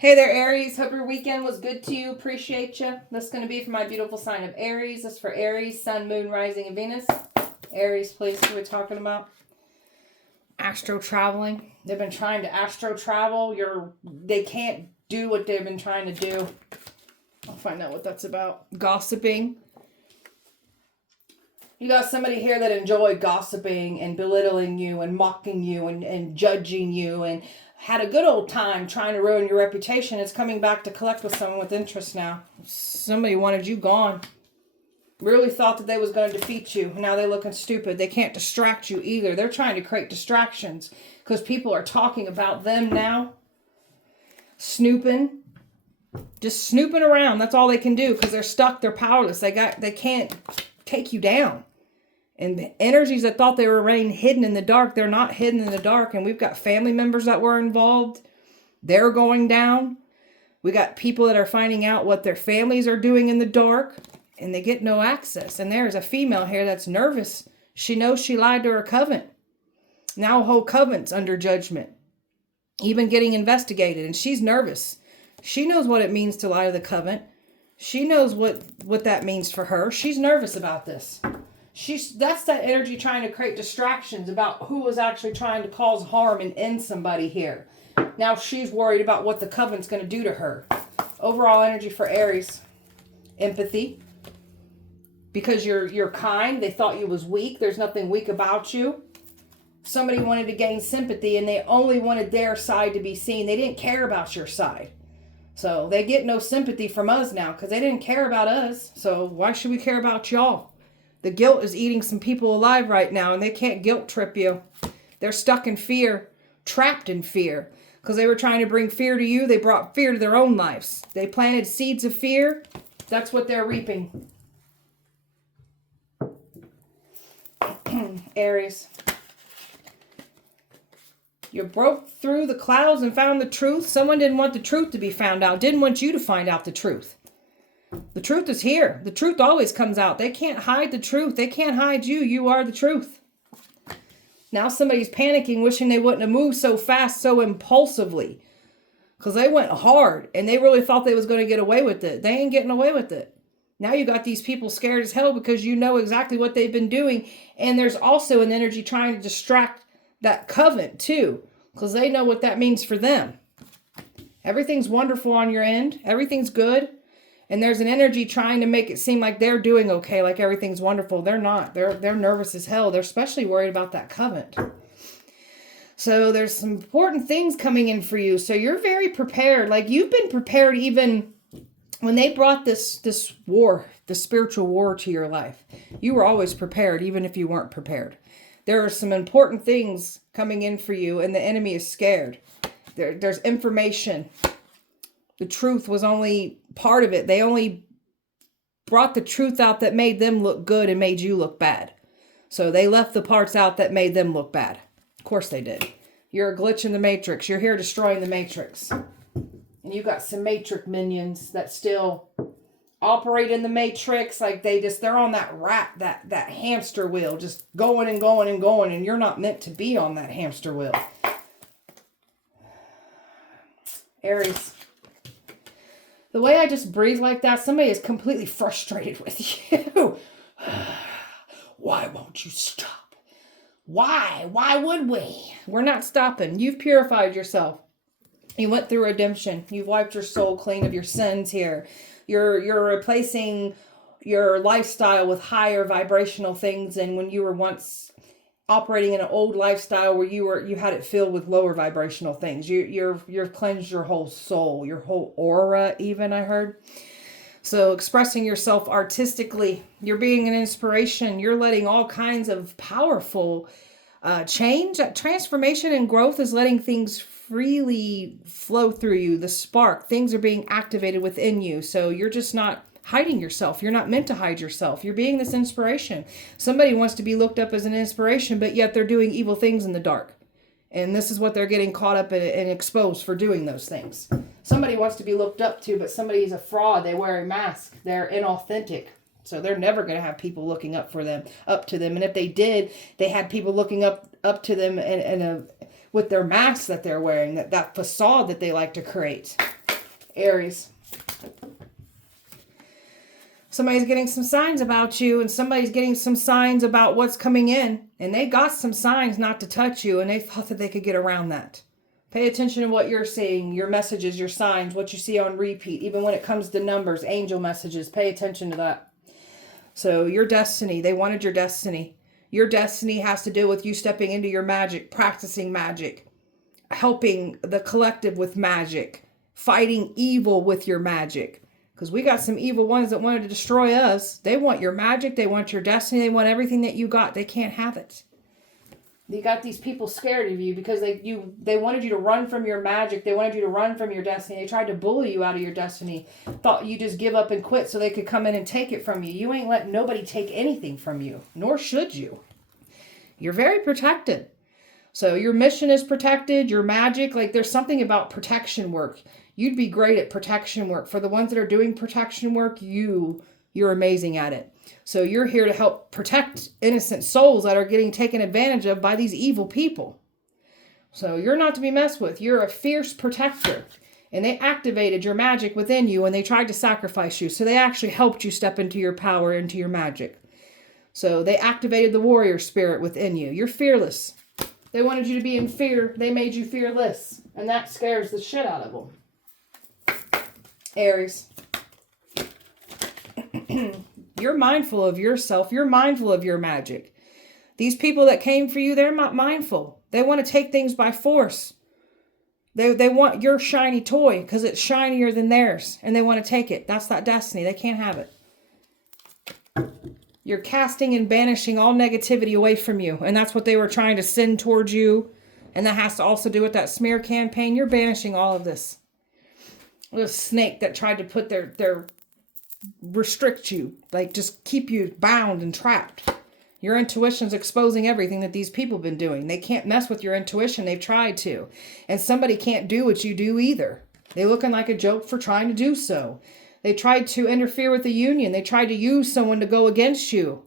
Hey there, Aries. Hope your weekend was good to you. Appreciate you. This is going to be for my beautiful sign of Aries. This is for Aries, Sun, Moon, Rising, and Venus. Aries, please, what we're talking about. Astro traveling. They've been trying to astro travel. They can't do what they've been trying to do. I'll find out what that's about. Gossiping. You got somebody here that enjoyed gossiping and belittling you and mocking you and judging you and had a good old time trying to ruin your reputation. It's coming back to collect with someone with interest now. Somebody wanted you gone. Really thought that they was going to defeat you. Now they're looking stupid. They can't distract you either. They're trying to create distractions because people are talking about them now. Snooping. Just snooping around. That's all they can do because they're stuck. They're powerless. They can't take you down. And the energies that thought they were remaining hidden in the dark, they're not hidden in the dark. And we've got family members that were involved. They're going down. We got people that are finding out what their families are doing in the dark. And they get no access. And there's a female here that's nervous. She knows she lied to her coven. Now a whole coven's under judgment. Even getting investigated. And she's nervous. She knows what it means to lie to the coven. She knows what that means for her. She's nervous about this. That's that energy trying to create distractions about who was actually trying to cause harm and end somebody here. Now she's worried about what the covenant's going to do to her. Overall energy for Aries. Empathy. Because you're kind. They thought you was weak. There's nothing weak about you. Somebody wanted to gain sympathy and they only wanted their side to be seen. They didn't care about your side. So they get no sympathy from us now because they didn't care about us. So why should we care about y'all? The guilt is eating some people alive right now, and they can't guilt trip you. They're stuck in fear, trapped in fear. Because they were trying to bring fear to you, they brought fear to their own lives. They planted seeds of fear. That's what they're reaping. Aries. You broke through the clouds and found the truth. Someone didn't want the truth to be found out. Didn't want you to find out the truth. The truth is here. The truth always comes out. They can't hide the truth. They can't hide you. You are the truth. Now somebody's panicking, wishing they wouldn't have moved so fast, so impulsively. Because they went hard and they really thought they was going to get away with it. They ain't getting away with it. Now you got these people scared as hell because you know exactly what they've been doing. And there's also an energy trying to distract that coven too. Because they know what that means for them. Everything's wonderful on your end. Everything's good. And there's an energy trying to make it seem like they're doing okay, like everything's wonderful. They're not. They're nervous as hell. They're especially worried about that covenant. So there's some important things coming in for you. So you're very prepared. Like you've been prepared even when they brought this war, the spiritual war to your life. You were always prepared, even if you weren't prepared. There are some important things coming in for you, and the enemy is scared. There's information. The truth was only part of it. They only brought the truth out that made them look good and made you look bad. So they left the parts out that made them look bad. Of course they did. You're a glitch in the matrix. You're here destroying the matrix. And you got some matrix minions that still operate in the matrix. Like they're on that that hamster wheel, just going and going and going. And you're not meant to be on that hamster wheel. Aries. The way I just breathe like that, somebody is completely frustrated with you. Why won't you stop? Why? Why would we? We're not stopping. You've purified yourself. You went through redemption. You've wiped your soul clean of your sins here. You're replacing your lifestyle with higher vibrational things than when you were once operating in an old lifestyle where you had it filled with lower vibrational things. You've cleansed your whole soul, your whole aura even, I heard. So expressing yourself artistically, you're being an inspiration. You're letting all kinds of powerful change, transformation and growth is letting things freely flow through you. The spark, things are being activated within you. So you're just not hiding yourself. You're not meant to hide yourself. You're being this inspiration. Somebody wants to be looked up as an inspiration, but yet they're doing evil things in the dark. And this is what they're getting caught up in and exposed for doing those things. Somebody wants to be looked up to, but somebody's a fraud. They wear a mask. They're inauthentic. So they're never going to have people looking up to them. And if they did, they had people looking up to them with their masks that they're wearing, that facade that they like to create. Aries. Somebody's getting some signs about you, and somebody's getting some signs about what's coming in. And they got some signs not to touch you, and they thought that they could get around that. Pay attention to what you're seeing, your messages, your signs, what you see on repeat. Even when it comes to numbers, angel messages, pay attention to that. So your destiny, they wanted your destiny. Your destiny has to do with you stepping into your magic, practicing magic, helping the collective with magic, fighting evil with your magic. Because we got some evil ones that wanted to destroy us. They want your magic. They want your destiny. They want everything that you got. They can't have it. You got these people scared of you because they wanted you to run from your magic. They wanted you to run from your destiny. They tried to bully you out of your destiny. Thought you just give up and quit so they could come in and take it from you. You ain't letting nobody take anything from you. Nor should you. You're very protected. So your mission is protected. Your magic, like there's something about protection work. You'd be great at protection work. For the ones that are doing protection work, you're amazing at it. So you're here to help protect innocent souls that are getting taken advantage of by these evil people. So you're not to be messed with. You're a fierce protector. And they activated your magic within you and they tried to sacrifice you. So they actually helped you step into your power, into your magic. So they activated the warrior spirit within you. You're fearless. They wanted you to be in fear. They made you fearless. And that scares the shit out of them. Aries. You're mindful of yourself. You're mindful of your magic. These people that came for you, they're not mindful. They want to take things by force. They want your shiny toy because it's shinier than theirs. And they want to take it. That's that destiny. They can't have it. You're casting and banishing all negativity away from you. And that's what they were trying to send towards you. And that has to also do with that smear campaign. You're banishing all of this. The snake that tried to put their restrict you, like just keep you bound and trapped. Your intuition's exposing everything that these people have been doing. They can't mess with your intuition. They've tried to. And somebody can't do what you do either. They're looking like a joke for trying to do so. They tried to interfere with the union. They tried to use someone to go against you.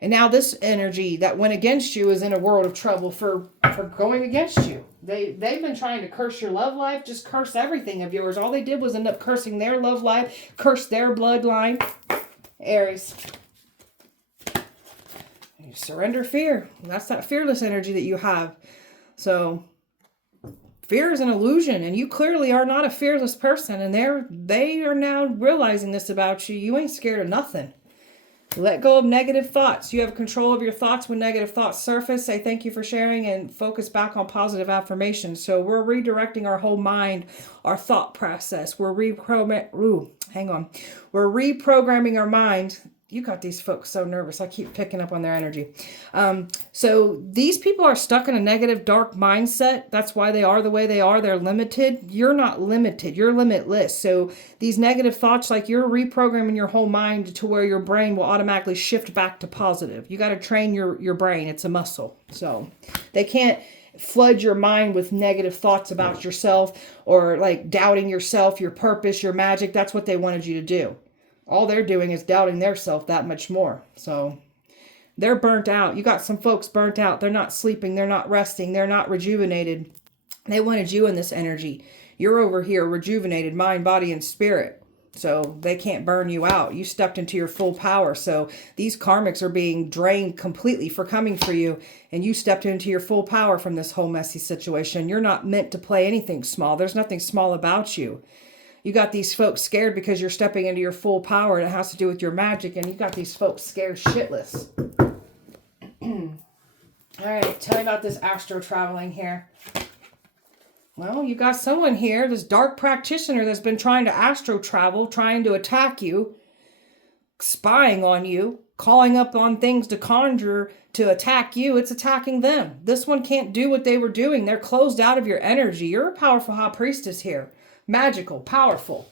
And now this energy that went against you is in a world of trouble for going against you. They've been trying to curse your love life, just curse everything of yours. All they did was end up cursing their love life, curse their bloodline. Aries. You surrender fear. That's that fearless energy that you have. So fear is an illusion, and you clearly are not a fearless person. And they are now realizing this about you. You ain't scared of nothing. Let go of negative thoughts. You have control of your thoughts when negative thoughts surface. Say thank you for sharing and focus back on positive affirmations. So we're redirecting our whole mind, our thought process. We're reprogramming our mind. You got these folks so nervous. I keep picking up on their energy. So these people are stuck in a negative, dark mindset. That's why they are the way they are. They're limited. You're not limited. You're limitless. So these negative thoughts, like you're reprogramming your whole mind to where your brain will automatically shift back to positive. You got to train your brain. It's a muscle. So they can't flood your mind with negative thoughts about yourself or like doubting yourself, your purpose, your magic. That's what they wanted you to do. All they're doing is doubting their self that much more. So they're burnt out. You got some folks burnt out. They're not sleeping. They're not resting. They're not rejuvenated. They wanted you in this energy. You're over here rejuvenated, mind, body, and spirit. So they can't burn you out. You stepped into your full power. So these karmics are being drained completely for coming for you. And you stepped into your full power from this whole messy situation. You're not meant to play anything small. There's nothing small about you. You got these folks scared because you're stepping into your full power and it has to do with your magic. And you got these folks scared shitless. All right, tell me about this astro traveling here. Well, you got someone here, this dark practitioner that's been trying to astro travel, trying to attack you, spying on you, calling up on things to conjure to attack you. It's attacking them. This one can't do what they were doing. They're closed out of your energy. You're a powerful high priestess here. Magical, powerful.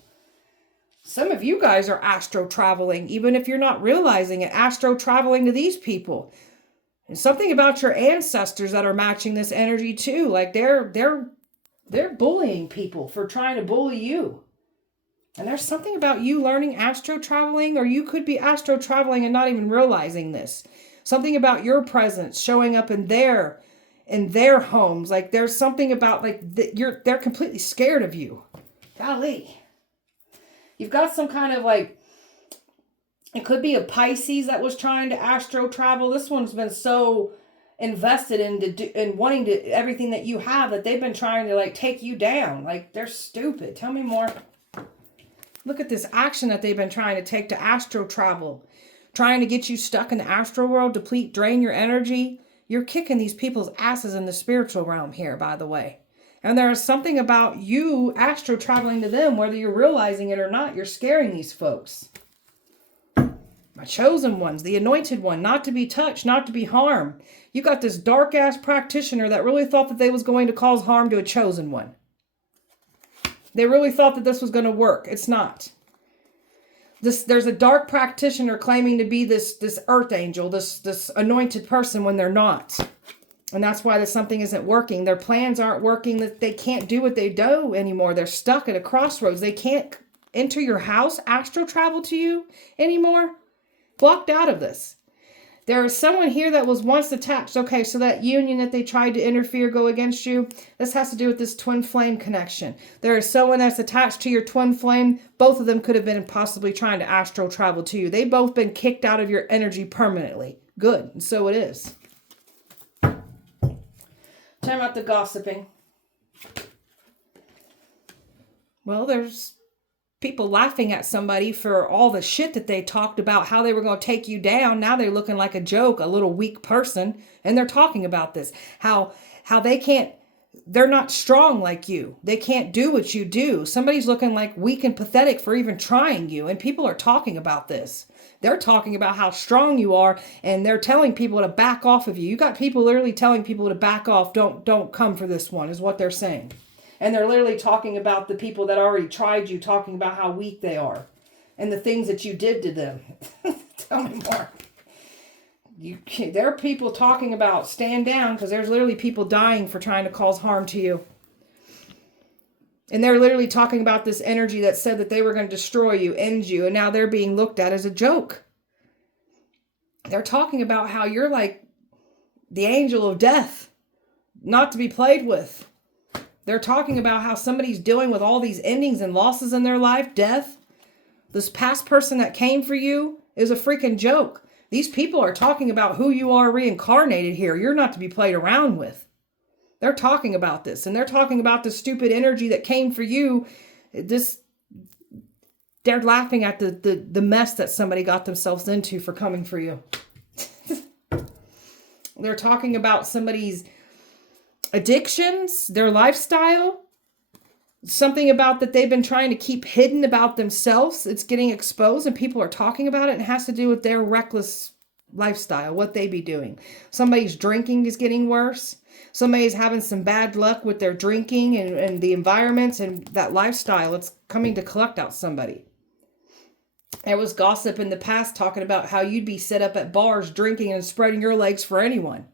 Some of you guys are astro traveling, even if you're not realizing it. Astro traveling to these people. And something about your ancestors that are matching this energy too. Like they're bullying people for trying to bully you. And there's something about you learning astro traveling, or you could be astro traveling and not even realizing this. Something about your presence showing up in their homes. Like there's something about like they're completely scared of you. Golly. You've got some kind of like, it could be a Pisces that was trying to astro travel. This one's been so invested in wanting to everything that you have that they've been trying to like take you down. Like, they're stupid. Tell me more. Look at this action that they've been trying to take to astro travel. Trying to get you stuck in the astral world, deplete, drain your energy. You're kicking these people's asses in the spiritual realm here, by the way. And there is something about you astro traveling to them, whether you're realizing it or not. You're scaring these folks. My chosen ones, the anointed one, not to be touched, not to be harmed. You got this dark ass practitioner that really thought that they was going to cause harm to a chosen one. They really thought that this was going to work. It's not. There's a dark practitioner claiming to be this earth angel, this anointed person when they're not. And that's why something isn't working. Their plans aren't working. That they can't do what they do anymore. They're stuck at a crossroads. They can't enter your house, astral travel to you anymore. Blocked out of this. There is someone here that was once attached. Okay, so that union that they tried to interfere, go against you, this has to do with this twin flame connection. There is someone that's attached to your twin flame. Both of them could have been possibly trying to astral travel to you. They've both been kicked out of your energy permanently. Good, and so it is. Time out the gossiping. Well, there's people laughing at somebody for all the shit that they talked about, how they were going to take you down. Now they're looking like a joke, a little weak person. And they're talking about this. How they can't, they're not strong like you. They can't do what you do. Somebody's looking like weak and pathetic for even trying you. And people are talking about this. They're talking about how strong you are. And they're telling people to back off of you. You got people literally telling people to back off. Don't come for this one is what they're saying. And they're literally talking about the people that already tried you, talking about how weak they are and the things that you did to them. Tell me more. There are people talking about stand down because there's literally people dying for trying to cause harm to you. And they're literally talking about this energy that said that they were going to destroy you, end you, and now they're being looked at as a joke. They're talking about how you're like the angel of death, not to be played with. They're talking about how somebody's dealing with all these endings and losses in their life, death. This past person that came for you is a freaking joke. These people are talking about who you are reincarnated here. You're not to be played around with. They're talking about this. And they're talking about the stupid energy that came for you. They're laughing at the mess that somebody got themselves into for coming for you. They're talking about somebody's addictions, their lifestyle, something about that they've been trying to keep hidden about themselves. It's getting exposed and people are talking about it. And it has to do with their reckless lifestyle, what they be doing. Somebody's drinking is getting worse. Somebody's having some bad luck with their drinking and the environments and that lifestyle. It's coming to collect out somebody. There was gossip in the past talking about how you'd be set up at bars drinking and spreading your legs for anyone.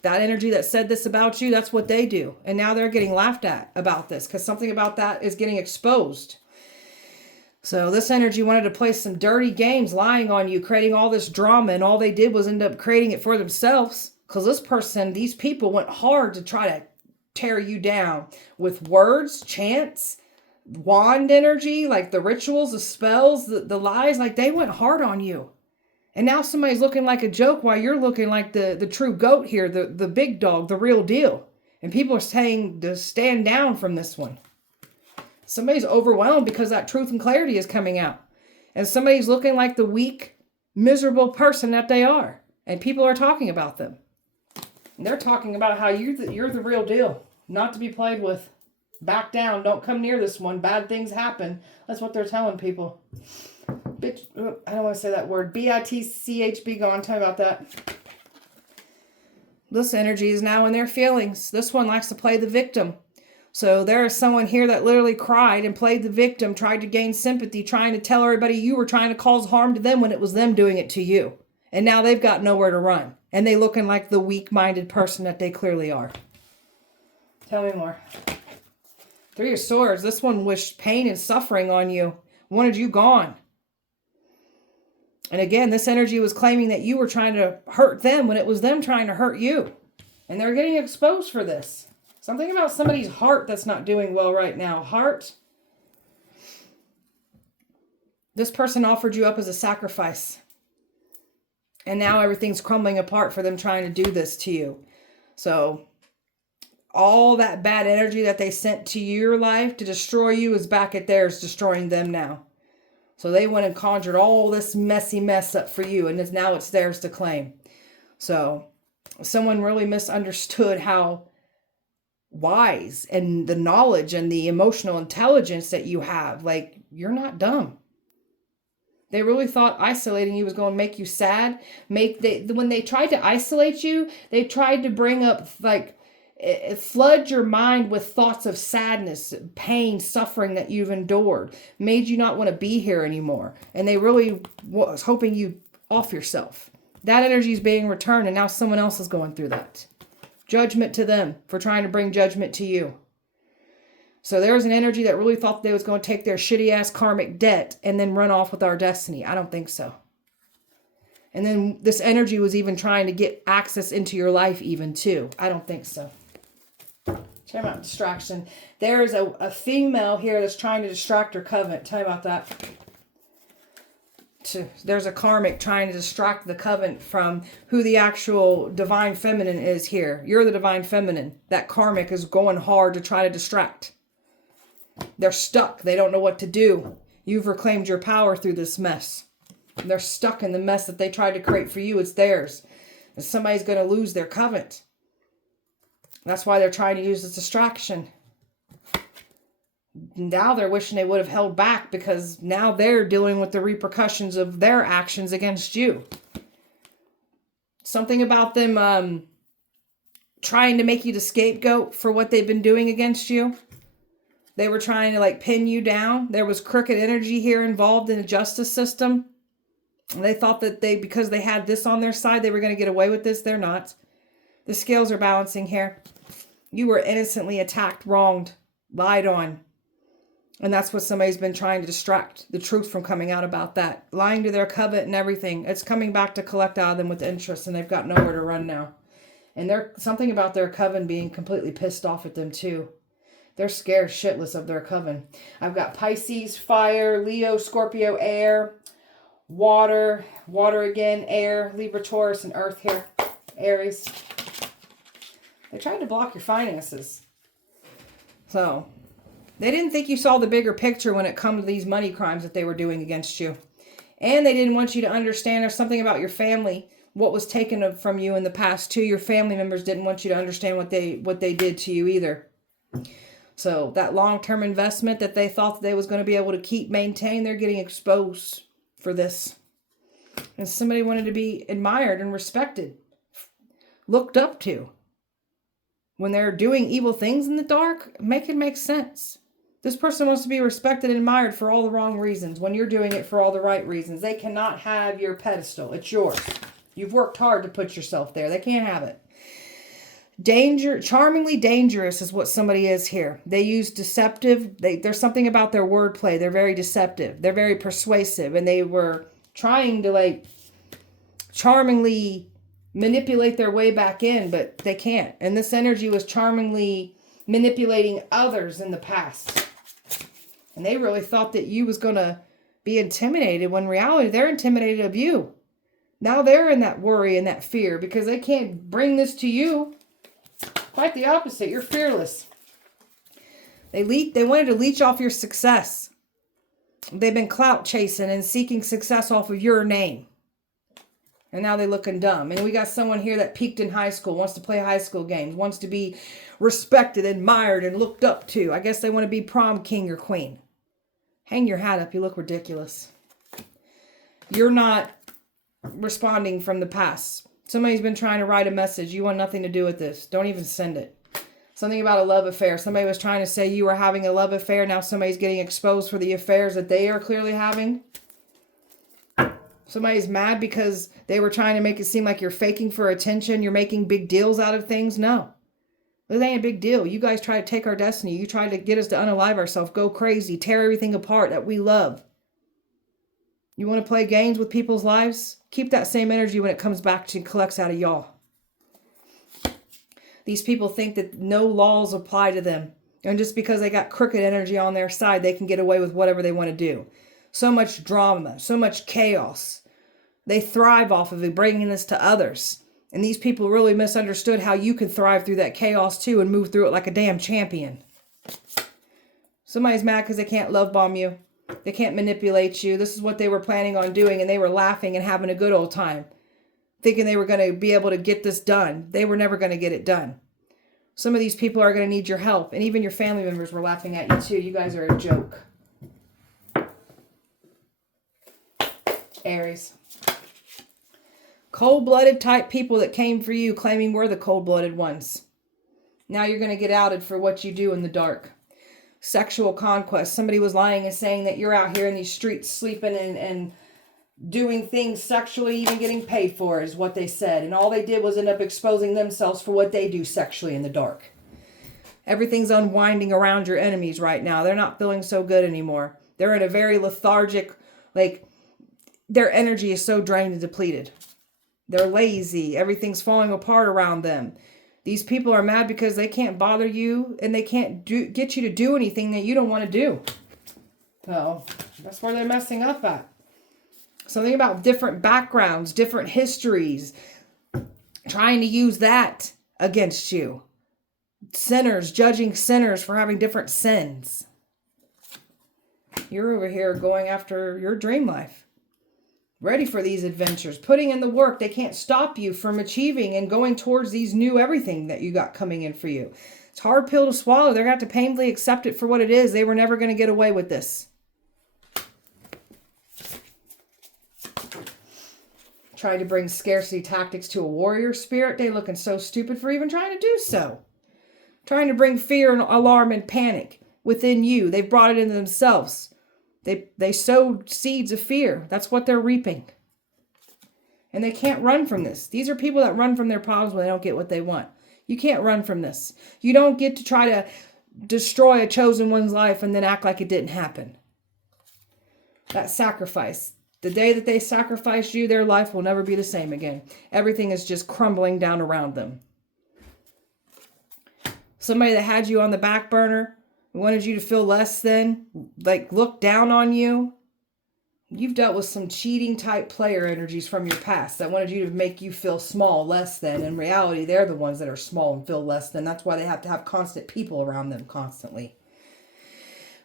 That energy that said this about you, that's what they do. And now they're getting laughed at about this because something about that is getting exposed. So this energy wanted to play some dirty games, lying on you, creating all this drama. And all they did was end up creating it for themselves. Because this person, these people went hard to try to tear you down with words, chants, wand energy, like the rituals, the spells, the lies. Like they went hard on you. And now somebody's looking like a joke while you're looking like the true goat here, the big dog, the real deal. And people are saying to stand down from this one. Somebody's overwhelmed because that truth and clarity is coming out. And somebody's looking like the weak, miserable person that they are. And people are talking about them. And they're talking about how you're the real deal, not to be played with. Back down. Don't come near this one. Bad things happen. That's what they're telling people. Bitch, I don't want to say that word. B-I-T-C-H, gone. Tell me about that. This energy is now in their feelings. This one likes to play the victim. So there is someone here that literally cried and played the victim, tried to gain sympathy, trying to tell everybody you were trying to cause harm to them when it was them doing it to you. And now they've got nowhere to run. And they looking like the weak-minded person that they clearly are. Tell me more. Three of Swords. This one wished pain and suffering on you. Wanted you gone. And again, this energy was claiming that you were trying to hurt them when it was them trying to hurt you. And they're getting exposed for this. Something about somebody's heart that's not doing well right now. Heart. This person offered you up as a sacrifice. And now everything's crumbling apart for them trying to do this to you. So all that bad energy that they sent to your life to destroy you is back at theirs, destroying them now. So they went and conjured all this messy mess up for you, and now it's theirs to claim. So someone really misunderstood how wise and the knowledge and the emotional intelligence that you have. Like, you're not dumb. They really thought isolating you was going to make you sad. When they tried to isolate you, they tried to bring up, like, flood your mind with thoughts of sadness, pain, suffering that you've endured, made you not want to be here anymore. And they really was hoping you off yourself. That energy is being returned, and now someone else is going through that. Judgment to them for trying to bring judgment to you. So there was an energy that really thought they was going to take their shitty ass karmic debt and then run off with our destiny. I don't think so. And then this energy was even trying to get access into your life even too. I don't think so. Check out distraction. There's a female here that's trying to distract her covenant. Tell me about that. There's a karmic trying to distract the covenant from who the actual divine feminine is here. You're the divine feminine. That karmic is going hard to try to distract. They're stuck. They don't know what to do. You've reclaimed your power through this mess. They're stuck in the mess that they tried to create for you. It's theirs. And somebody's going to lose their covenant. That's why they're trying to use this distraction. Now they're wishing they would have held back, because now they're dealing with the repercussions of their actions against you. Something about them trying to make you the scapegoat for what they've been doing against you. They were trying to like pin you down. There was crooked energy here involved in the justice system. And they thought that because they had this on their side, they were going to get away with this. They're not. The scales are balancing here. You were innocently attacked, wronged, lied on. And that's what somebody's been trying to distract the truth from coming out about that. Lying to their covenant and everything. It's coming back to collect out of them with interest, and they've got nowhere to run now. And there's something about their coven being completely pissed off at them too. They're scared shitless of their coven. I've got Pisces, fire, Leo, Scorpio, air, water again, air, Libra, Taurus, and earth here. Aries. They tried to block your finances. So they didn't think you saw the bigger picture when it comes to these money crimes that they were doing against you. And they didn't want you to understand there's something about your family, what was taken from you in the past too. Your family members didn't want you to understand what they did to you either. So that long-term investment that they thought that they was going to be able to maintain, they're getting exposed for this. And somebody wanted to be admired and respected, looked up to. When they're doing evil things in the dark, make it make sense. This person wants to be respected and admired for all the wrong reasons when you're doing it for all the right reasons. They cannot have your pedestal. It's yours. You've worked hard to put yourself there. They can't have it. Charmingly dangerous is what somebody is here. They use deceptive. There's something about their wordplay. They're very deceptive. They're very persuasive. And they were trying to charmingly manipulate their way back in, but they can't. And this energy was charmingly manipulating others in the past. And they really thought that you was going to be intimidated, when in reality they're intimidated of you. Now they're in that worry and that fear because they can't bring this to you. Quite the opposite. You're fearless. They wanted to leech off your success. They've been clout chasing and seeking success off of your name. And now they're looking dumb. And we got someone here that peaked in high school, wants to play high school games, wants to be respected, admired, and looked up to. I guess they want to be prom king or queen. Hang your hat up. You look ridiculous. You're not responding from the past. Somebody's been trying to write a message. You want nothing to do with this. Don't even send it. Something about a love affair. Somebody was trying to say you were having a love affair. Now somebody's getting exposed for the affairs that they are clearly having. Somebody's mad because they were trying to make it seem like you're faking for attention. You're making big deals out of things. No. This ain't a big deal. You guys try to take our destiny. You try to get us to unalive ourselves, go crazy, tear everything apart that we love. You want to play games with people's lives? Keep that same energy when it comes back to collects out of y'all. These people think that no laws apply to them. And just because they got crooked energy on their side, they can get away with whatever they want to do. So much drama, so much chaos. They thrive off of it, bringing this to others. And these people really misunderstood how you can thrive through that chaos too and move through it like a damn champion. Somebody's mad because they can't love bomb you. They can't manipulate you. This is what they were planning on doing, and they were laughing and having a good old time, thinking they were going to be able to get this done. They were never going to get it done. Some of these people are going to need your help, and even your family members were laughing at you too. You guys are a joke. Aries. Cold-blooded type people that came for you claiming we're the cold-blooded ones. Now you're going to get outed for what you do in the dark. Sexual conquest. Somebody was lying and saying that you're out here in these streets sleeping and doing things sexually, even getting paid for is what they said. And all they did was end up exposing themselves for what they do sexually in the dark. Everything's unwinding around your enemies right now. They're not feeling so good anymore. They're in a very lethargic, like their energy is so drained and depleted. They're lazy. Everything's falling apart around them. These people are mad because they can't bother you and they can't get you to do anything that you don't want to do. So that's where they're messing up at. Something about different backgrounds, different histories, trying to use that against you. Sinners, judging sinners for having different sins. You're over here going after your dream life. Ready for these adventures, putting in the work. They can't stop you from achieving and going towards these new everything that you got coming in for you. It's a hard pill to swallow. They're going to have to painfully accept it for what it is. They were never going to get away with this. Trying to bring scarcity tactics to a warrior spirit. They looking so stupid for even trying to do so. Trying to bring fear and alarm and panic within you. They've brought it into themselves. They sowed seeds of fear. That's what they're reaping. And they can't run from this. These are people that run from their problems when they don't get what they want. You can't run from this. You don't get to try to destroy a chosen one's life and then act like it didn't happen. That sacrifice. The day that they sacrificed you, their life will never be the same again. Everything is just crumbling down around them. Somebody that had you on the back burner, wanted you to feel less than, like look down on you. You've dealt with some cheating type player energies from your past that wanted you to make you feel small, less than. In reality, they're the ones that are small and feel less than. That's why they have to have constant people around them constantly.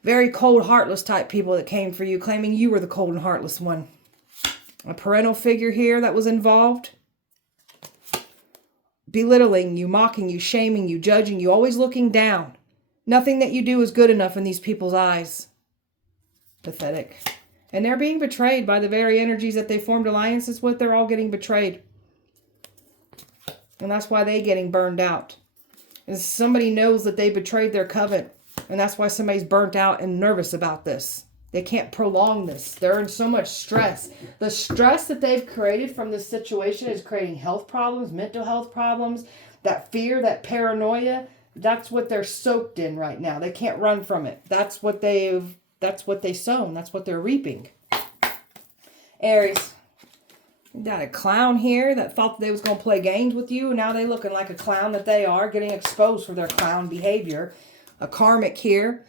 Very cold, heartless type people that came for you, claiming you were the cold and heartless one. A parental figure here that was involved. Belittling you, mocking you, shaming you, judging you, always looking down. Nothing that you do is good enough in these people's eyes. Pathetic. And they're being betrayed by the very energies that they formed alliances with. They're all getting betrayed. And that's why they're getting burned out. And somebody knows that they betrayed their covenant. And that's why somebody's burnt out and nervous about this. They can't prolong this. They're in so much stress. The stress that they've created from this situation is creating health problems, mental health problems, that fear, that paranoia. That's what they're soaked in right now. They can't run from it. That's what they've sown. That's what they're reaping. Aries. You got a clown here that thought that they was going to play games with you. Now they looking like a clown that they are, getting exposed for their clown behavior. A karmic here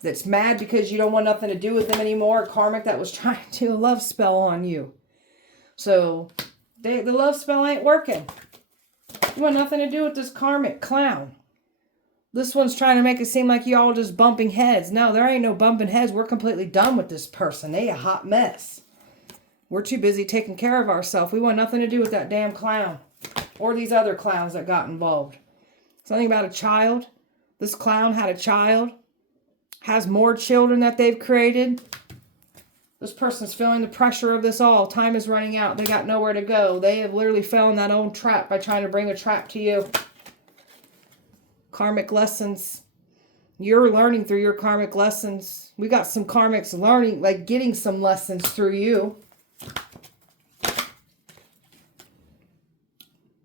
that's mad because you don't want nothing to do with them anymore. A karmic that was trying to do a love spell on you. So the love spell ain't working. You want nothing to do with this karmic clown. This one's trying to make it seem like you all just bumping heads. No, there ain't no bumping heads. We're completely done with this person. They a hot mess. We're too busy taking care of ourselves. We want nothing to do with that damn clown. Or these other clowns that got involved. Something about a child. This clown had a child. Has more children that they've created. This person's feeling the pressure of this all. Time is running out. They got nowhere to go. They have literally fell in that own trap by trying to bring a trap to you. Karmic lessons. You're learning through your karmic lessons. We got some karmics learning, like getting some lessons through you.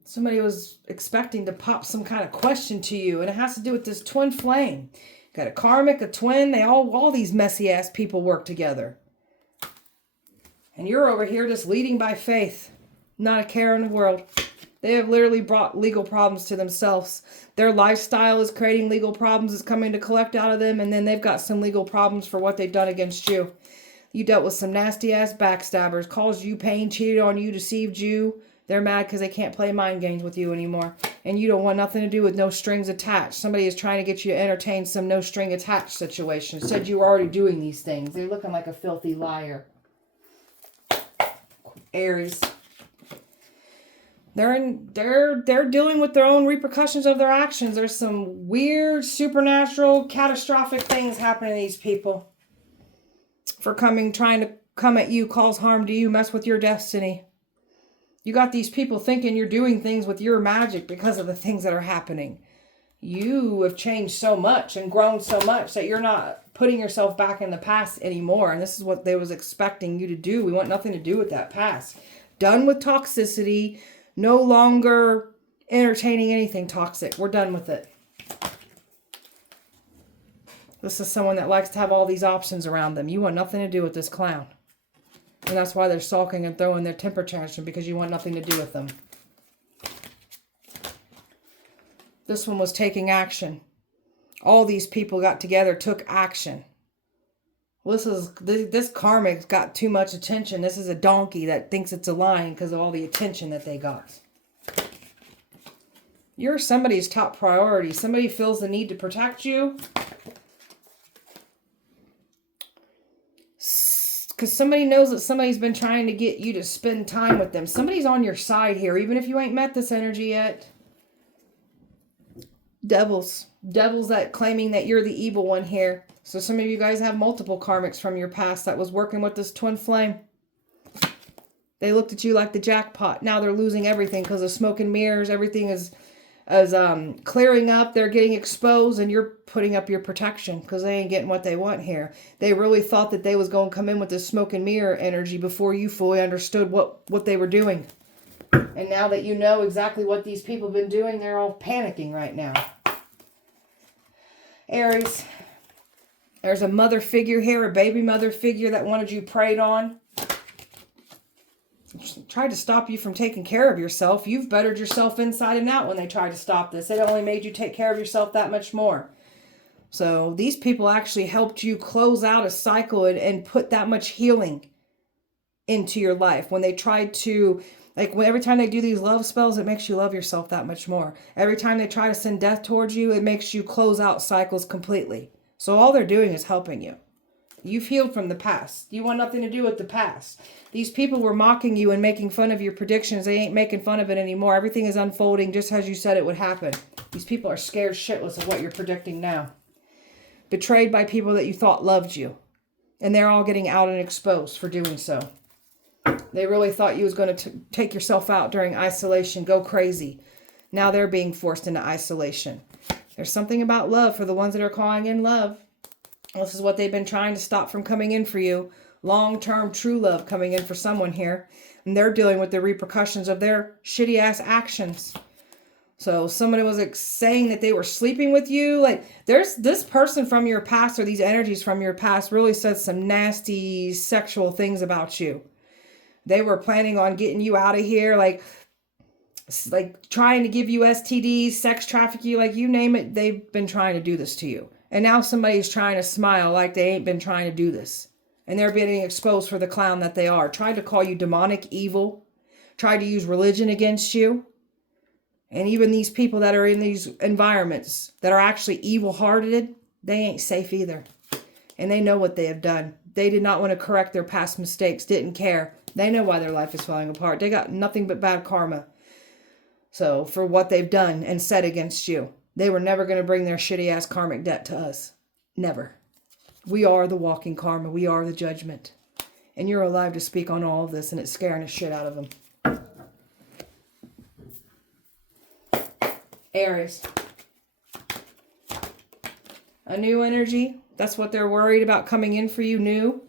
Somebody was expecting to pop some kind of question to you, and it has to do with this twin flame. Got a karmic, a twin. They all these messy ass people work together. And you're over here just leading by faith. Not a care in the world. They have literally brought legal problems to themselves. Their lifestyle is creating legal problems. It's coming to collect out of them. And then they've got some legal problems for what they've done against you. You dealt with some nasty ass backstabbers, caused you pain, cheated on you, deceived you. They're mad because they can't play mind games with you anymore. And you don't want nothing to do with no strings attached. Somebody is trying to get you to entertain some no string attached situation. Said you were already doing these things. They're looking like a filthy liar. Aries. They're dealing with their own repercussions of their actions. There's some weird, supernatural, catastrophic things happening to these people. For trying to come at you, cause harm to you, mess with your destiny. You got these people thinking you're doing things with your magic because of the things that are happening. You have changed so much and grown so much that you're not putting yourself back in the past anymore. And this is what they was expecting you to do. We want nothing to do with that past. Done with toxicity. No longer entertaining anything toxic. We're done with it. This is someone that likes to have all these options around them. You want nothing to do with this clown. And that's why they're sulking and throwing their temper tantrum, because you want nothing to do with them. This one was taking action. All these people got together, took action. Well, this Karmic got too much attention. This is a donkey that thinks it's a lion because of all the attention that they got. You're somebody's top priority. Somebody feels the need to protect you. Because somebody knows that somebody's been trying to get you to spend time with them. Somebody's on your side here, even if you ain't met this energy yet. Devils. Devils that claiming that you're the evil one here. So some of you guys have multiple karmics from your past that was working with this twin flame. They looked at you like the jackpot. Now they're losing everything because of smoke and mirrors. Everything is clearing up. They're getting exposed, and you're putting up your protection because they ain't getting what they want here. They really thought that they was going to come in with this smoke and mirror energy before you fully understood what they were doing. And now that you know exactly what these people have been doing, they're all panicking right now. Aries. There's a mother figure here, a baby mother figure that wanted you preyed on. Tried to stop you from taking care of yourself. You've bettered yourself inside and out when they tried to stop this. It only made you take care of yourself that much more. So these people actually helped you close out a cycle and put that much healing into your life. When they tried to, every time they do these love spells, it makes you love yourself that much more. Every time they try to send death towards you, it makes you close out cycles completely. So all they're doing is helping you. You've healed from the past. You want nothing to do with the past. These people were mocking you and making fun of your predictions. They ain't making fun of it anymore. Everything is unfolding just as you said it would happen. These people are scared shitless of what you're predicting now. Betrayed by people that you thought loved you. And they're all getting out and exposed for doing so. They really thought you was going to take yourself out during isolation. Go crazy. Now they're being forced into isolation. There's something about love for the ones that are calling in love. This is what they've been trying to stop from coming in for you. Long-term true love coming in for someone here. And they're dealing with the repercussions of their shitty-ass actions. So somebody was saying that they were sleeping with you. There's this person from your past, or these energies from your past, really said some nasty sexual things about you. They were planning on getting you out of here, like trying to give you STDs, sex traffic you, you name it. They've been trying to do this to you. And now somebody's trying to smile like they ain't been trying to do this. And they're being exposed for the clown that they are. Tried to call you demonic evil. Tried to use religion against you. And even these people that are in these environments that are actually evil-hearted, they ain't safe either. And they know what they have done. They did not want to correct their past mistakes. Didn't care. They know why their life is falling apart. They got nothing but bad karma. So for what they've done and said against you. They were never going to bring their shitty-ass karmic debt to us. Never. We are the walking karma. We are the judgment. And you're alive to speak on all of this, and it's scaring the shit out of them. Aries. A new energy. That's what they're worried about coming in for you, new.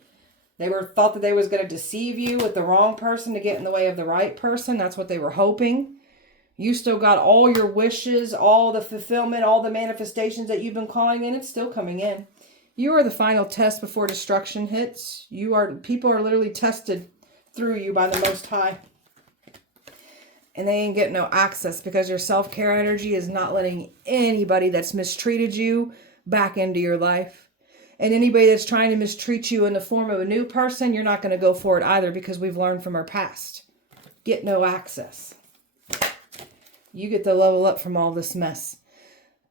They thought that they was going to deceive you with the wrong person to get in the way of the right person. That's what they were hoping. You still got all your wishes, all the fulfillment, all the manifestations that you've been calling in. It's still coming in. You are the final test before destruction hits. People are literally tested through you by the Most High. And they ain't getting no access because your self-care energy is not letting anybody that's mistreated you back into your life. And anybody that's trying to mistreat you in the form of a new person, you're not going to go for it either, because we've learned from our past. Get no access. You get to level up from all this mess.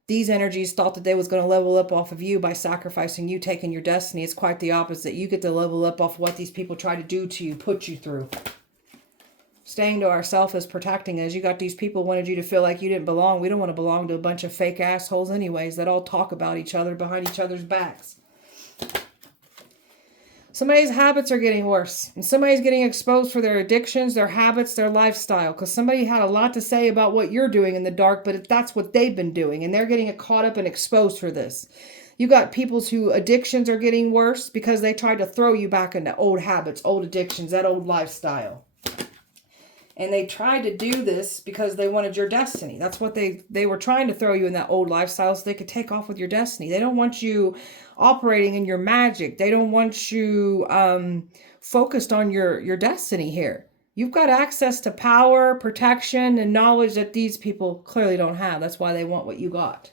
These energies thought that they was going to level up off of you by sacrificing you, taking your destiny. It's quite the opposite. You get to level up off what these people try to do to you, put you through. Staying to ourselves is protecting us. You got these people wanted you to feel like you didn't belong. We don't want to belong to a bunch of fake assholes anyways that all talk about each other behind each other's backs. Somebody's habits are getting worse. And somebody's getting exposed for their addictions, their habits, their lifestyle. Because somebody had a lot to say about what you're doing in the dark, but that's what they've been doing. And they're getting caught up and exposed for this. You got people's who addictions are getting worse because they tried to throw you back into old habits, old addictions, that old lifestyle. And they tried to do this because they wanted your destiny. That's what they were trying to throw you in, that old lifestyle, so they could take off with your destiny. They don't want you operating in your magic. They don't want you focused on your destiny here. You've got access to power, protection, and knowledge that these people clearly don't have. That's why they want what you got.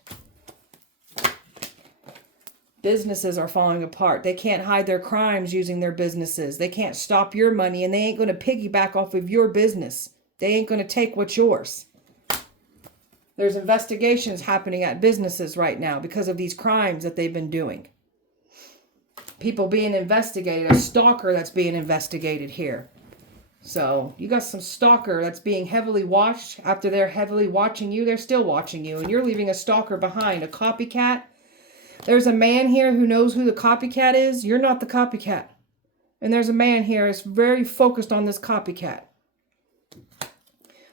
Businesses are falling apart. They can't hide their crimes using their businesses. They can't stop your money, and they ain't going to piggyback off of your business. They ain't going to take what's yours. There's investigations happening at businesses right now because of these crimes that they've been doing. People being investigated. A stalker that's being investigated here. So you got some stalker that's being heavily watched. After they're heavily watching you, they're still watching you. And you're leaving a stalker behind. A copycat. There's a man here who knows who the copycat is. You're not the copycat. And there's a man here that's very focused on this copycat.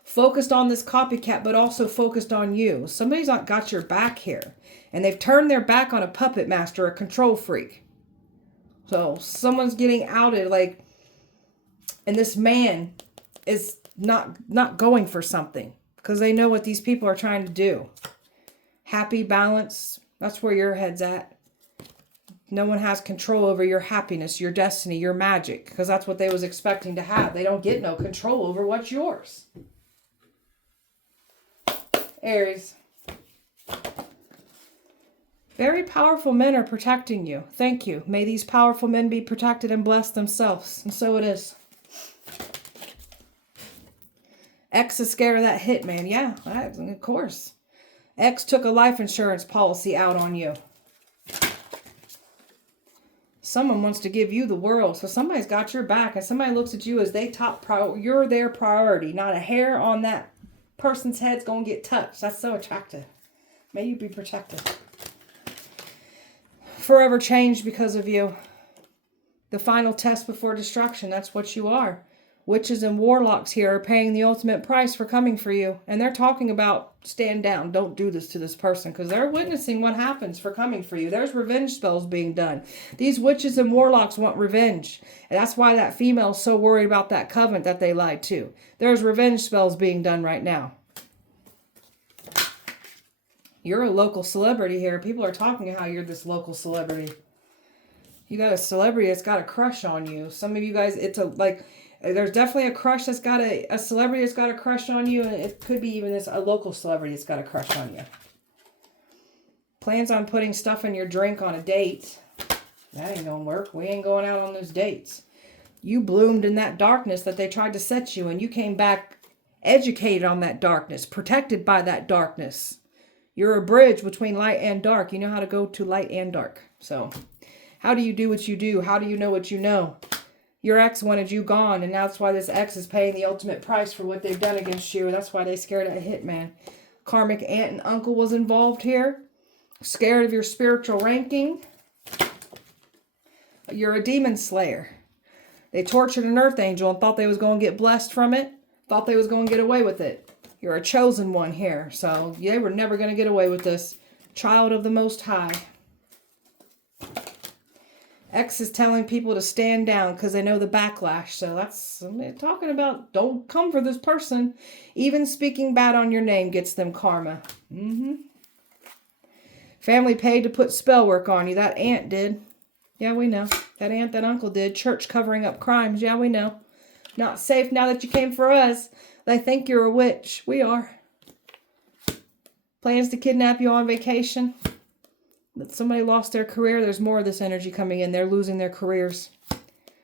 Focused on this copycat, but also focused on you. Somebody's not got your back here. And they've turned their back on a puppet master, a control freak. So someone's getting outed, like, and this man is not going for something. Because they know what these people are trying to do. Happy, balance. That's where your head's at. No one has control over your happiness, your destiny, your magic. Because that's what they was expecting to have. They don't get no control over what's yours. Aries. Very powerful men are protecting you. Thank you. May these powerful men be protected and blessed themselves. And so it is. X is scared of that hitman. Yeah, of course. X took a life insurance policy out on you. Someone wants to give you the world. So somebody's got your back. And somebody looks at you as they top priority. You're their priority. Not a hair on that person's head's going to get touched. That's so attractive. May you be protected. Forever changed because of you. The final test before destruction. That's what you are. Witches and warlocks here are paying the ultimate price for coming for you. And they're talking about stand down. Don't do this to this person. Because they're witnessing what happens for coming for you. There's revenge spells being done. These witches and warlocks want revenge. And that's why that female's so worried about that covenant that they lied to. There's revenge spells being done right now. You're a local celebrity here. People are talking how you're this local celebrity. You got a celebrity that's got a crush on you. Some of you guys, it's a like... There's definitely a crush that's got a celebrity that's got a crush on you. And it could be even a local celebrity that's got a crush on you. Plans on putting stuff in your drink on a date. That ain't gonna work. We ain't going out on those dates. You bloomed in that darkness that they tried to set you. And you came back educated on that darkness. Protected by that darkness. You're a bridge between light and dark. You know how to go to light and dark. So, how do you do what you do? How do you know what you know? Your ex wanted you gone, and that's why this ex is paying the ultimate price for what they've done against you. That's why they scared a hitman. Karmic aunt and uncle was involved here. Scared of your spiritual ranking. You're a demon slayer. They tortured an earth angel and thought they was going to get blessed from it. Thought they was going to get away with it. You're a chosen one here. So they were never going to get away with this. Child of the Most High. X is telling people to stand down because they know the backlash. So that's talking about don't come for this person. Even speaking bad on your name gets them karma. Family paid to put spell work on you. That aunt did. Yeah, we know. That aunt, that uncle did. Church covering up crimes. Yeah, we know. Not safe now that you came for us. They think you're a witch. We are. Plans to kidnap you on vacation. Somebody lost their career. There's more of this energy coming in. They're losing their careers.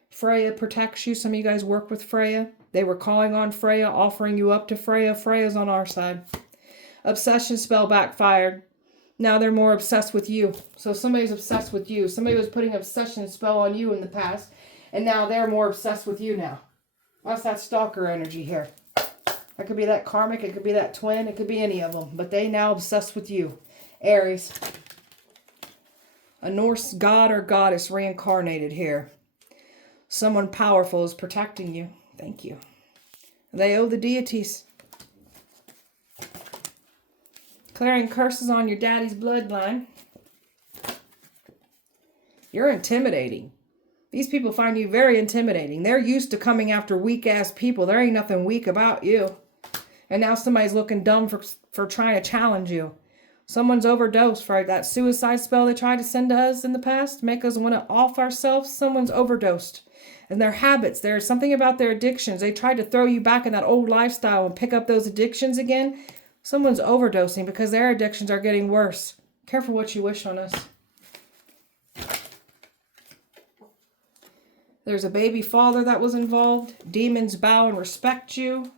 Freya protects you. Some of you guys work with Freya. They were calling on Freya, offering you up to Freya. Freya's on our side. Obsession spell backfired. Now they're more obsessed with you. So somebody's obsessed with you. Somebody was putting obsession spell on you in the past, and now they're more obsessed with you now. That's that stalker energy here. That could be that karmic. It could be that twin. It could be any of them. But they now obsessed with you. Aries. A Norse god or goddess reincarnated here. Someone powerful is protecting you. Thank you. They owe the deities. Clearing curses on your daddy's bloodline. You're intimidating. These people find you very intimidating. They're used to coming after weak-ass people. There ain't nothing weak about you. And now somebody's looking dumb for trying to challenge you. Someone's overdosed for that suicide spell they tried to send to us in the past. Make us want to off ourselves. Someone's overdosed. And their habits. There's something about their addictions. They tried to throw you back in that old lifestyle and pick up those addictions again. Someone's overdosing because their addictions are getting worse. Careful what you wish on us. There's a baby father that was involved. Demons bow and respect you.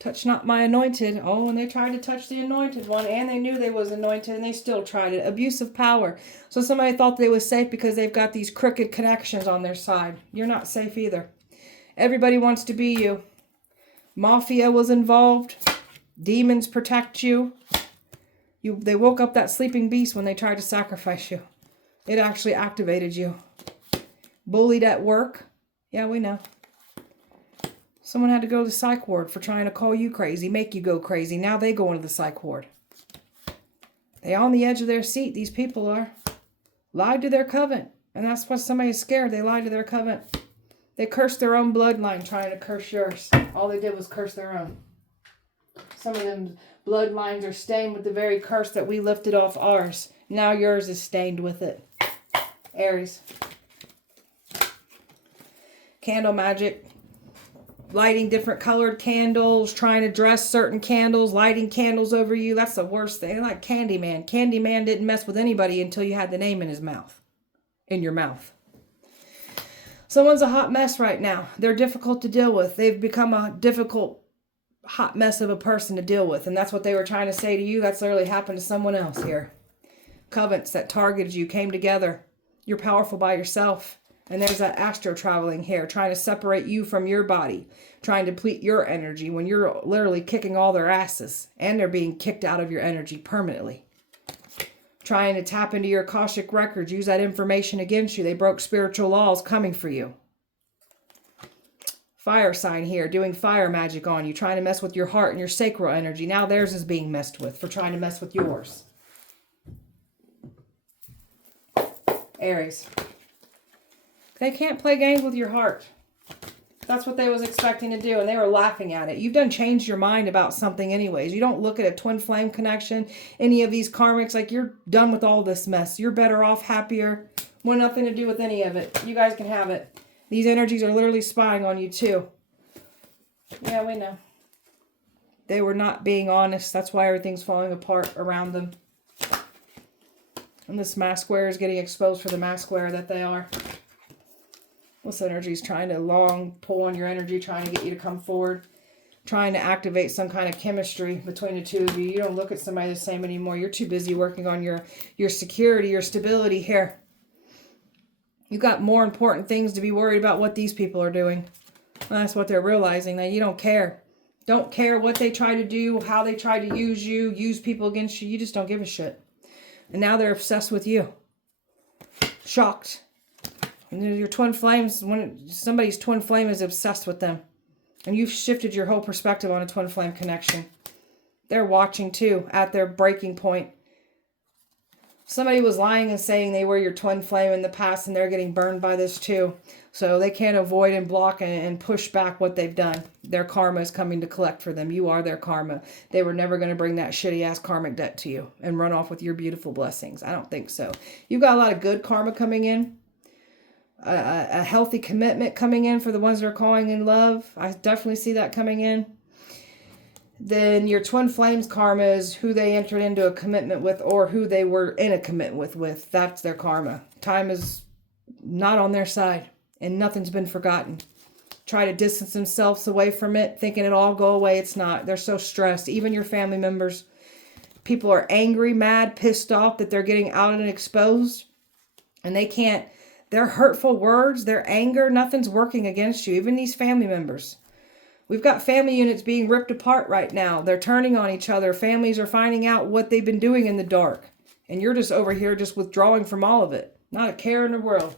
Touch not my anointed. Oh, and they tried to touch the anointed one, and they knew they was anointed, and they still tried it. Abuse of power. So somebody thought they was safe because they've got these crooked connections on their side. You're not safe either. Everybody wants to be you. Mafia was involved. Demons protect you. They woke up that sleeping beast when they tried to sacrifice you. It actually activated you. Bullied at work. Yeah, we know. Someone had to go to the psych ward for trying to call you crazy, make you go crazy. Now they go into the psych ward. They're on the edge of their seat, these people are. Lied to their covenant. And that's why somebody's scared. They lied to their covenant. They cursed their own bloodline trying to curse yours. All they did was curse their own. Some of them bloodlines are stained with the very curse that we lifted off ours. Now yours is stained with it. Aries. Candle magic. Lighting different colored candles. Trying to dress certain candles. Lighting candles over you. That's the worst thing. Like Candyman. Candyman didn't mess with anybody until you had the name in his mouth. In your mouth. Someone's a hot mess right now. They're difficult to deal with. They've become a difficult, hot mess of a person to deal with. And that's what they were trying to say to you. That's literally happened to someone else here. Covenants that targeted you came together. You're powerful by yourself. And there's that astro traveling here, trying to separate you from your body, trying to deplete your energy when you're literally kicking all their asses. And they're being kicked out of your energy permanently. Trying to tap into your Akashic records, use that information against you. They broke spiritual laws coming for you. Fire sign here, doing fire magic on you, trying to mess with your heart and your sacral energy. Now theirs is being messed with for trying to mess with yours. Aries. They can't play games with your heart. That's what they was expecting to do, and they were laughing at it. You've done changed your mind about something anyways. You don't look at a twin flame connection, any of these karmics, like you're done with all this mess. You're better off, happier. Want nothing to do with any of it. You guys can have it. These energies are literally spying on you too. Yeah, we know. They were not being honest. That's why everything's falling apart around them. And this mask wearer is getting exposed for the mask wearer that they are. This energy is trying to long pull on your energy, trying to get you to come forward, trying to activate some kind of chemistry between the two of you. You don't look at somebody the same anymore. You're too busy working on your security, your stability here. You got more important things to be worried about what these people are doing. And that's what they're realizing, that you don't care. Don't care what they try to do, how they try to use you, use people against you. You just don't give a shit. And now they're obsessed with you. Shocked. And your twin flames, when somebody's twin flame is obsessed with them. And you've shifted your whole perspective on a twin flame connection. They're watching too, at their breaking point. Somebody was lying and saying they were your twin flame in the past, and they're getting burned by this too. So they can't avoid and block and push back what they've done. Their karma is coming to collect for them. You are their karma. They were never going to bring that shitty ass karmic debt to you and run off with your beautiful blessings. I don't think so. You've got a lot of good karma coming in. A healthy commitment coming in for the ones that are calling in love. I definitely see that coming in. Then your twin flames karma is who they entered into a commitment with or who they were in a commitment with. That's their karma. Time is not on their side and nothing's been forgotten. Try to distance themselves away from it, thinking it'll all go away. It's not. They're so stressed. Even your family members. People are angry, mad, pissed off that they're getting out and exposed. And they can't. Their hurtful words, their anger, nothing's working against you. Even these family members. We've got family units being ripped apart right now. They're turning on each other. Families are finding out what they've been doing in the dark. And you're just over here just withdrawing from all of it. Not a care in the world.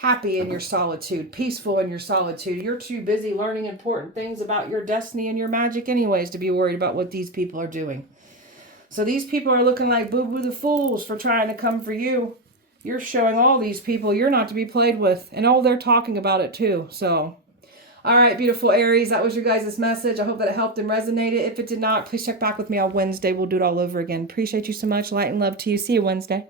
Happy in your solitude. Peaceful in your solitude. You're too busy learning important things about your destiny and your magic anyways to be worried about what these people are doing. So these people are looking like boo-boo the fools for trying to come for you. You're showing all these people you're not to be played with. And oh, they're talking about it too. So, all right, beautiful Aries. That was your guys' message. I hope that it helped and resonated. If it did not, please check back with me on Wednesday. We'll do it all over again. Appreciate you so much. Light and love to you. See you Wednesday.